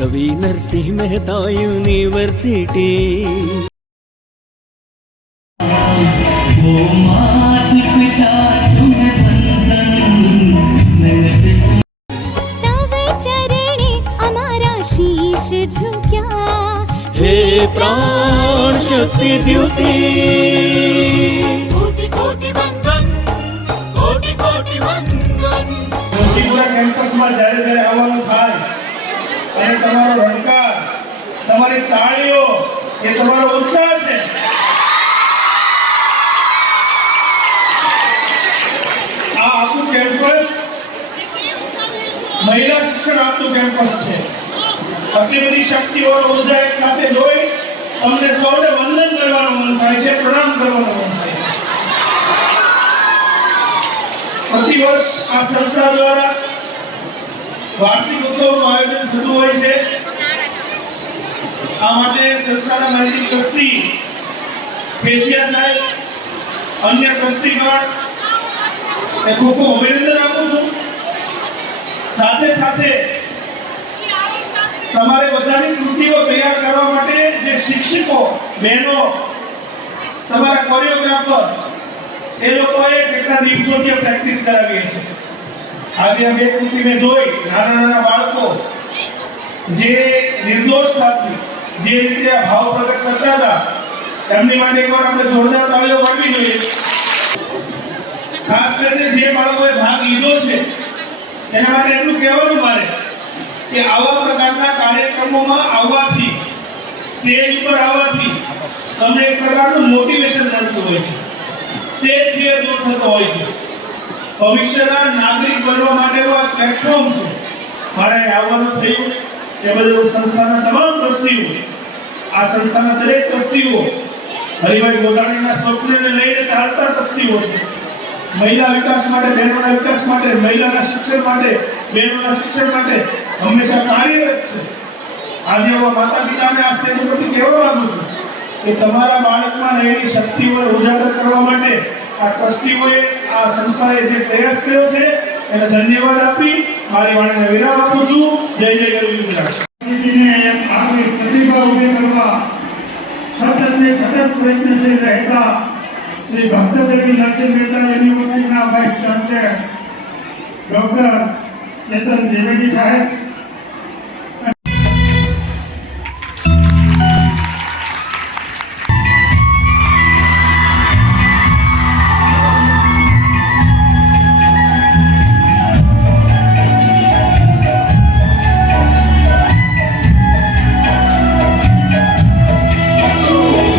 कवि नरसिंह मेहता यूनिवर्सिटी। तव चरणे हमारा शीश झुक्या, हे प्राण शक्ति द्युति। कोटि कोटि वंदन, कोटि कोटि वंदन। જોશીપુરા કેમ્પસમાં જ્યારે જ્યારે આવવાનું થાય અને તમારો હડકાર, તમારી તાળીઓ એ તમારો ઉત્સાહ છે। આ આખું કેમ્પસ મહિલા શિક્ષણ આપતું કેમ્પસ છે। આટલી બધી શક્તિઓ ઉર્જા એક સાથે જોઈ અમને સૌને વંદન કરવાનું મન થાય છે, પ્રણામ કરવાનું મન થાય છે। પ્રતિ વર્ષ આ સંસ્થા દ્વારા વાર્ષિક ઉત્સવનું આયોજન થતું હોય છે। આ માટે સંસ્થાના માનનીય ટ્રસ્ટી કેશિયા સાહેબ, અન્ય ટ્રસ્ટીગણ એ ખૂબ ખૂબ અભિનંદન આપું છું। સાથે સાથે તમારે બધાની કૃતિઓ તૈયાર કરવા માટે જે શિક્ષકો બહેનો, તમારા કોરિયોગ્રાફર એ લોકોએ કેટલા દિવસોથી પ્રેક્ટિસ કરાવી છે। આજે આ બે કૃતિ મેં જોઈ, નાના નાના બાળકો જે નિર્દોષતાથી જે રીતે આ ભાવ પ્રગટ કરતા હતા, એમની માટે એકવાર આપણે જોરદાર તાળીઓ પાડવી જોઈએ। ખાસ કરીને જે બાળકોએ ભાગ લીધો છે એના માટે એટલું કહેવાનું મારે કે આવા પ્રકારના કાર્યક્રમોમાં આવવાથી, સ્ટેજ ઉપર આવવાથી તમને એક પ્રકારનું મોટિવેશન મળતું હોય છે, સ્ટેજ ફિયર દૂર થતો હોય છે। ભવિષ્યના નાગરિક બનવા માટેનો આ પ્લેટફોર્મ છે। મારે આવવાનું થયું એ બદલ સંસ્થાના તમામ ટ્રસ્ટીઓ, આ સંસ્થાના દરેક ટ્રસ્ટીઓ, હરિભાઈ ગોધાણીના સ્વપ્નને લઈને ચાલતા ટ્રસ્ટીઓ છે। મહિલા વિકાસ માટે, બહેનોના વિકાસ માટે, મહિલાના શિક્ષણ માટે, બહેનોના શિક્ષણ માટે હંમેશા કાર્યરત છે। આજે હું માતા પિતાને આ સ્ટેજ ઉપરથી કહેવા માંગુ છું કે તમારા બાળકમાં રહેલી શક્તિઓને ઉજાગર કરવા માટે આ ટ્રસ્ટીઓએ, આ સંસ્થાએ જે પ્રયાસ કર્યો છે એને ધન્યવાદ આપી મારી વાણીને વિરામ આપું છું। જય જય ગરવી ગુજરાત। પ્રતિભા ઉભી કરવા સતત પ્રયત્નશીલ રહેતા શ્રી ભક્તદેવી નરસિંહ મહેતા યુનિવર્સિટીના વાઇસ ચાન્સેલર ડોક્ટર ચેતન દ્વિવેદી સાહેબ,